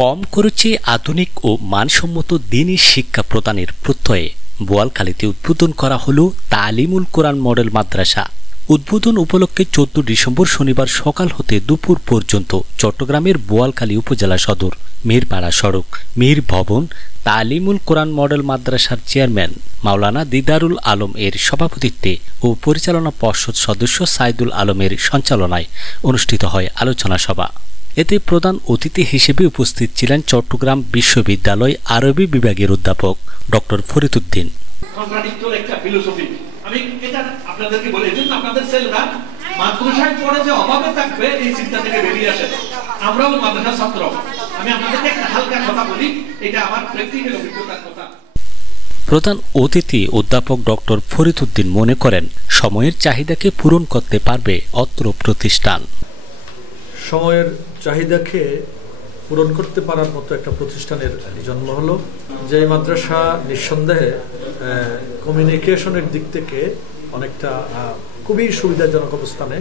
কম খরচে আধুনিক ও মানসম্মত দ্বীনী শিক্ষা প্রদানের প্রত্যয়ে বোয়ালখালীতে উদ্বোধন করা হলো তালিমুল কোরআন মডেল মাদ্রাসা। উদ্বোধন উপলক্ষে 14 ডিসেম্বর শনিবার সকাল হতে দুপুর পর্যন্ত চট্টগ্রামের বোয়ালখালী উপজেলা সদর মিরপাড়া সড়ক মীর ভবন তালিমুল কোরআন মডেল মাদ্রাসার চেয়ারম্যান মাওলানা দিদারুল আলম এর সভাপতিত্বে ও পরিচালনা পর্ষদ সদস্য সাইদুল আলমের সঞ্চালনায় অনুষ্ঠিত হয় আলোচনা সভা। এতে প্রধান অতিথি হিসেবে উপস্থিত ছিলেন চট্টগ্রাম বিশ্ববিদ্যালয় আরবি বিভাগের অধ্যাপক ডক্টর ফরিদউদ্দিন। আমি এটা আপনাদেরকে বলি এজন্য আপনাদের ছেলেরা মাদ্রাসায় পড়ে যে অভাবে থাকবে এই চিন্তা থেকে বেরিয়ে আসে। আমরাও মাদ্রাসা ছাত্র, আমি আপনাদেরকে একটা হালকা কথা বলি, এটা আমার প্র্যাকটিক্যাল অভিজ্ঞতার কথা। প্রধান অতিথি অধ্যাপক ডক্টর ফরিদউদ্দিন মনে করেন সময়ের চাহিদাকে পূরণ করতে পারবে অত্র প্রতিষ্ঠান। সময়ের চাহিদাকে পূরণ করতে পারার মতো একটা প্রতিষ্ঠানের জন্ম হলো, যে মাদ্রাসা নিঃসন্দেহে কমিউনিকেশনের দিক থেকে অনেকটা খুবই সুবিধাজনক অবস্থানে,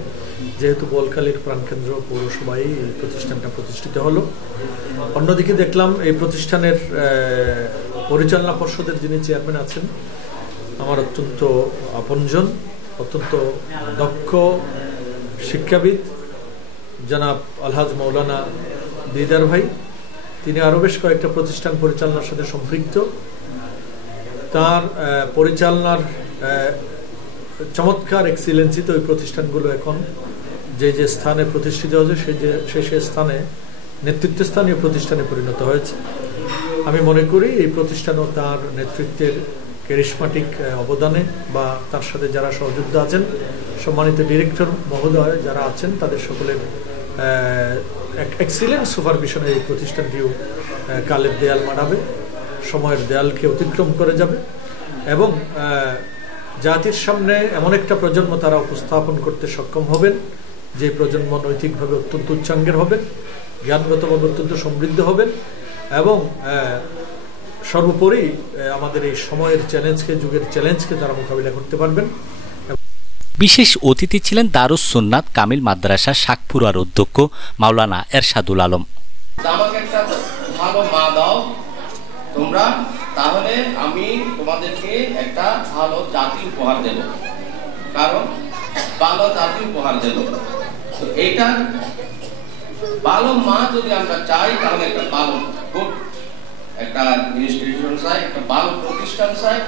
যেহেতু বোয়ালখালীর প্রাণকেন্দ্র পৌরসভায় এই প্রতিষ্ঠানটা প্রতিষ্ঠিত হলো। অন্যদিকে দেখলাম এই প্রতিষ্ঠানের পরিচালনা পর্ষদের যিনি চেয়ারম্যান আছেন আমার অত্যন্ত আপনজন, অত্যন্ত দক্ষ শিক্ষাবিদ জনাব আলহাজ মাওলানা দিদার ভাই। তিনি আরো বেশ কয়েকটা প্রতিষ্ঠান পরিচালনার সাথে সম্পৃক্ত। তার পরিচালনার চমৎকার এক্সিলেন্সিতে ওই প্রতিষ্ঠানগুলো এখন যে যে স্থানে প্রতিষ্ঠিত হয়েছে সেই স্থানে নেতৃত্ব স্থানীয় প্রতিষ্ঠানে পরিণত হয়েছে। আমি মনে করি এই প্রতিষ্ঠানও তার নেতৃত্বের ক্যারিশমাটিক অবদানে বা তার সাথে যারা সহযোদ্ধা আছেন, সম্মানিত ডিরেক্টর মহোদয় যারা আছেন, তাদের সকলের এক্সিলেন্ট সুপারভিশনে এই প্রতিষ্ঠানটিও কালের দেয়াল মানাবে, সময়ের দেয়ালকে অতিক্রম করে যাবে এবং জাতির সামনে এমন একটা প্রজন্ম তারা উপস্থাপন করতে সক্ষম হবেন যে প্রজন্ম নৈতিকভাবে অত্যন্ত উচ্চাঙ্গের হবেন, জ্ঞানগতভাবে অত্যন্ত সমৃদ্ধ হবেন এবং সর্বোপরি আমাদের এই সময়ের চ্যালেঞ্জকে, যুগের চ্যালেঞ্জকে তারা মোকাবিলা করতে পারবেন। বিশেষ অতিথি ছিলেন দারুস সুন্নাত কামিল মাদ্রাসা শাকপুরার অধ্যক্ষ মাওলানা এরশাদুল আলম। আমাকে একটা ভালো মা দাও তোমরা, তাহলে আমি তোমাদেরকে একটা ভালো জাতি উপহার দেব, কারণ ভালো জাতি উপহার দেব। তো এইটা ভালো মা যদি আমরা চাই তাহলে একটা ভালো গুড একটা ইনস্টিটিউশন চাই, একটা ভালো প্রতিষ্ঠান চাই।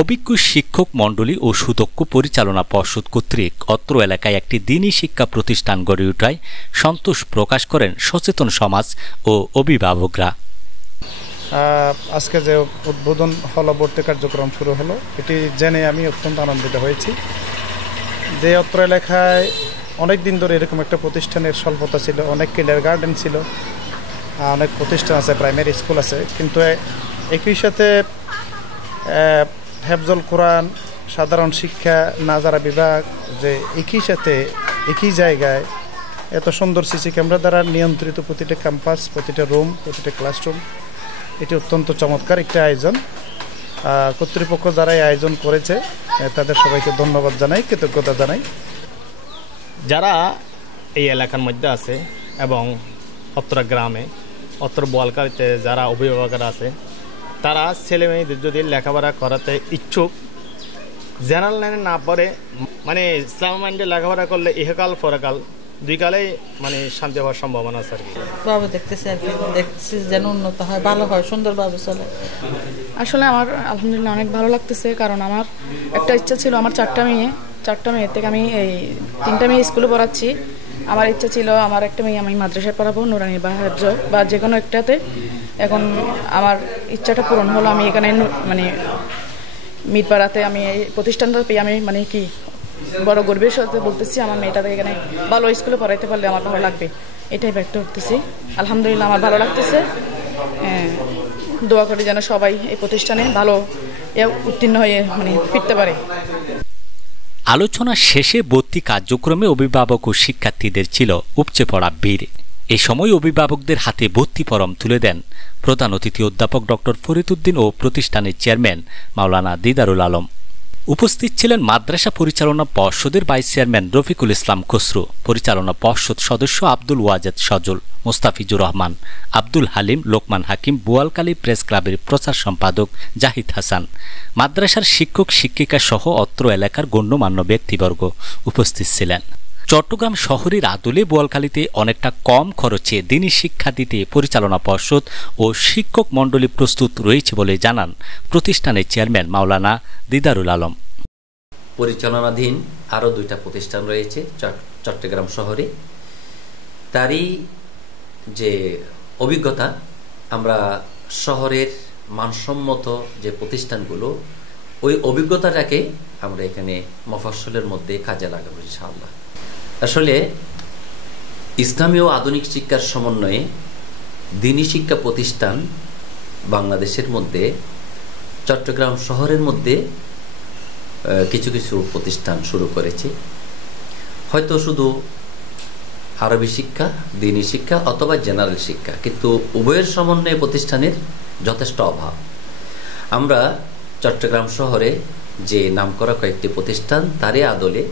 অভিজ্ঞ শিক্ষক মণ্ডলী ও সুদক্ষ পরিচালনা পর্ষদ কর্তৃক অত্র এলাকায় একটি দ্বীনী শিক্ষা প্রতিষ্ঠান গড়ে ওঠায় সন্তোষ প্রকাশ করেন সচেতন সমাজ ও অভিভাবকরা। আজকে যে উদ্বোধন হলবর্তী কার্যক্রম শুরু হলো, এটি জেনে আমি অত্যন্ত আনন্দিত হয়েছি যে অত্র এলাকায় অনেক দিন ধরে এরকম একটা প্রতিষ্ঠানের স্বল্পতা ছিল। অনেক কিন্ডারগার্টেন ছিল, অনেক প্রতিষ্ঠান আছে, প্রাইমারি স্কুল আছে, কিন্তু একই সাথে হেফজুল কোরআন, সাধারণ শিক্ষা, নাজারা বিভাগ যে একই সাথে একই জায়গায় এত সুন্দর সিসি ক্যামেরা দ্বারা নিয়ন্ত্রিত প্রতিটা ক্যাম্পাস, প্রতিটা রুম, প্রতিটা ক্লাসরুম, এটি অত্যন্ত চমৎকার একটি আয়োজন। কর্তৃপক্ষ যারা এই আয়োজন করেছে তাদের সবাইকে ধন্যবাদ জানাই, কৃতজ্ঞতা জানাই। যারা এই এলাকার মধ্যে আছে এবং অত্র গ্রামে, অত্র বোয়ালখালীতে যারা অভিভাবকরা আছে, তারা ছেলে মেয়েদের যদি লেখাপড়া করাতে ইচ্ছুক, জেনারেল লাইনে না পড়ে মানে ইসলাম মাইন্ডে লেখাপড়া করলে ইহকাল পরকাল দুই কালেই মানে শান্তি হওয়ার সম্ভাবনা আছে আর কি। বাবা দেখতেছি আর কি, দেখছি যেন উন্নত হয়, ভালো হয়, সুন্দরভাবে চলে। আসলে আমার আলহামদুলিল্লাহ অনেক ভালো লাগতেছে, কারণ আমার একটা ইচ্ছা ছিল, আমার চারটা মেয়ের থেকে আমি এই 3টা মেয়ে স্কুলে পড়াচ্ছি। আমার ইচ্ছা ছিল আমার একটা মেয়ে আমি মাদ্রাসায় পড়াবো, নুরানি বা হাফজ বা যে কোনো একটাতে। এখন আমার ইচ্ছাটা পূরণ হলো। আমি এখানে মানে মিরপাড়াতে আমি এই প্রতিষ্ঠানটা পেয়ে আমি মানে কি বড় গর্বের সাথে বলতেছি আমার মেয়েটাকে এখানে ভালো স্কুলে পড়াইতে পারলে আমার ভালো লাগবে, এটাই ব্যক্ত করতেছি। আলহামদুলিল্লাহ আমার ভালো লাগতেছে। দোয়া করি যেন সবাই এই প্রতিষ্ঠানে ভালো উত্তীর্ণ হয়ে মানে ফিরতে পারে। আলোচনা শেষে ভর্তি কার্যক্রমে অভিভাবক ও শিক্ষার্থীদের ছিল উপচে পড়া ভিড়। এ সময় অভিভাবকদের হাতে ভর্তি ফরম তুলে দেন প্রধান অতিথি অধ্যাপক ডক্টর ফরিদউদ্দিন ও প্রতিষ্ঠানের চেয়ারম্যান মাওলানা দিদারুল আলম। উপস্থিত ছিলেন মাদ্রাসা পরিচালনা পর্ষদের ভাইস চেয়ারম্যান রফিকুল ইসলাম খসরু, পরিচালনা পর্ষদ সদস্য আব্দুল ওয়াজেদ সজল, মোস্তাফিজুর রহমান, আব্দুল হালিম, লোকমান হাকিম, বোয়ালখালী প্রেস ক্লাবের প্রচার সম্পাদক জাহিদ হাসান, মাদ্রাসার শিক্ষক শিক্ষিকা সহ অত্র এলাকার গণ্যমান্য ব্যক্তিবর্গ উপস্থিত ছিলেন। চট্টগ্রাম শহরের আদলে বোয়ালখালীতে অনেকটা কম খরচে দ্বীনি শিক্ষা দিতে পরিচালনা পর্ষদ ও শিক্ষক মণ্ডলী প্রস্তুত রয়েছে বলে জানান প্রতিষ্ঠানের চেয়ারম্যান মাওলানা দিদারুল আলম। পরিচালনাধীন আরও 2টা প্রতিষ্ঠান রয়েছে চট্টগ্রাম শহরে। তারই যে অভিজ্ঞতা, আমরা শহরের মানসম্মত যে প্রতিষ্ঠানগুলো, ওই অভিজ্ঞতাটাকে আমরা এখানে মফস্বলের মধ্যে কাজে লাগাবো ইনশাআল্লাহ। আসলে ইসলামী ও আধুনিক শিক্ষার সমন্বয়ে দ্বীনি শিক্ষা প্রতিষ্ঠান বাংলাদেশের মধ্যে চট্টগ্রাম শহরের মধ্যে কিছু কিছু প্রতিষ্ঠান শুরু করেছে। হয়তো শুধু আরবি শিক্ষা, দ্বীনি শিক্ষা অথবা জেনারেল শিক্ষা, কিন্তু উভয়ের সমন্বয়ে প্রতিষ্ঠানের যথেষ্ট অভাব। আমরা চট্টগ্রাম শহরে যে নামকরা কয়েকটি প্রতিষ্ঠান, তারই আদলে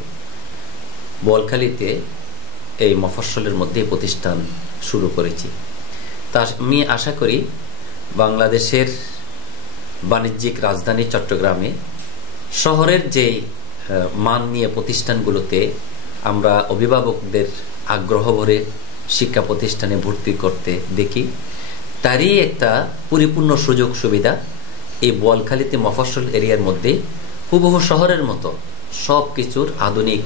বোয়ালখালীতে এই মফস্বলের মধ্যে প্রতিষ্ঠান শুরু করেছি। তা আমি আশা করি বাংলাদেশের বাণিজ্যিক রাজধানী চট্টগ্রামে শহরের যে মান নিয়ে প্রতিষ্ঠানগুলোতে আমরা অভিভাবকদের আগ্রহ ভরে শিক্ষা প্রতিষ্ঠানে ভর্তি করতে দেখি, তারই একটা পরিপূর্ণ সুযোগ সুবিধা এই বোয়ালখালীতে মফস্বল এরিয়ার মধ্যে হুবহু শহরের মতো সব কিছুর আধুনিক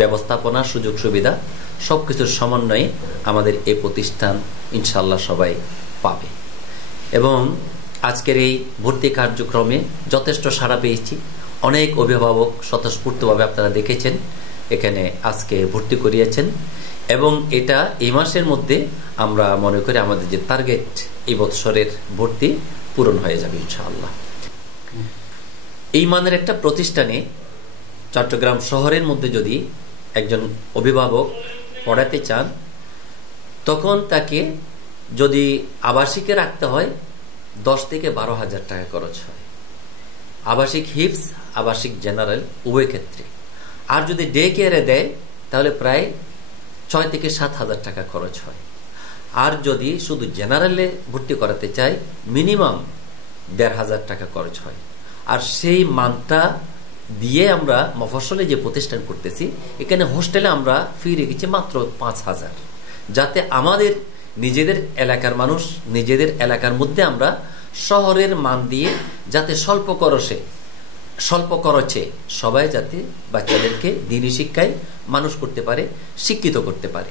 ব্যবস্থাপনা, সুযোগ সুবিধা সব কিছুর সমন্বয়ে আমাদের এই প্রতিষ্ঠান ইনশাল্লাহ সবাই পাবে। এবং আজকের এই ভর্তি কার্যক্রমে যথেষ্ট সাড়া পেয়েছি। অনেক অভিভাবক স্বতঃস্ফূর্তভাবে আপনারা দেখেছেন এখানে আজকে ভর্তি করিয়েছেন, এবং এটা এই মাসের মধ্যে আমরা মনে করি আমাদের যে টার্গেট এই বৎসরের ভর্তি পূরণ হয়ে যাবে ইনশাআল্লাহ। এই মানের একটা প্রতিষ্ঠানে চট্টগ্রাম শহরের মধ্যে যদি একজন অভিভাবক পড়াতে চান, তখন তাকে যদি আবাসিকে রাখতে হয় 10 থেকে 12,000 টাকা খরচ হয়, আবাসিক হিপস, আবাসিক জেনারেল উভয় ক্ষেত্রে। আর যদি ডে কেয়ারে দেয় তাহলে প্রায় 6 থেকে 7,000 টাকা খরচ হয়। আর যদি শুধু জেনারেলে ভর্তি করাতে চাই মিনিমাম 1,500 টাকা খরচ হয়। আর সেই মানটা দিয়ে আমরা মফস্বলে যে প্রতিষ্ঠান করতেছি, এখানে হোস্টেলে আমরা ফি রেখেছি মাত্র 5,000, যাতে আমাদের নিজেদের এলাকার মানুষ নিজেদের এলাকার মধ্যে আমরা শহরের মান দিয়ে যাতে স্বল্প খরচে সবাই যাতে বাচ্চাদেরকে দ্বীনি শিক্ষায় মানুষ করতে পারে, শিক্ষিত করতে পারে।